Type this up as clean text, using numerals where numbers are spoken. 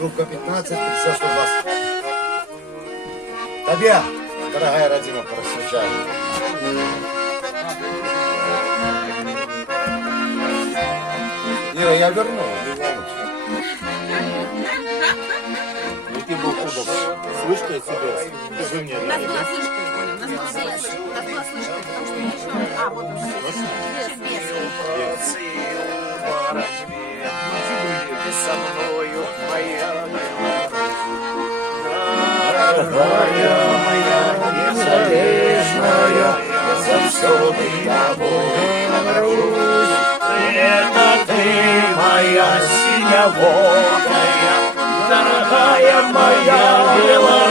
Трубка 15, 50, 120. Тебе, дорогая родима, просвечаю. Ира, я верну, не волнуйся. Який був кубок? Слышка і себе? Скажи мені. У нас была слышка, я понял. У нас была слышка. У нас была слышка, потому что еще... А, вот он еще без. Ты со мною, моя дорогая моя, незалежная, завсёды тобою горжусь. Это ты, моя синевокая, дорогая моя Беларусь.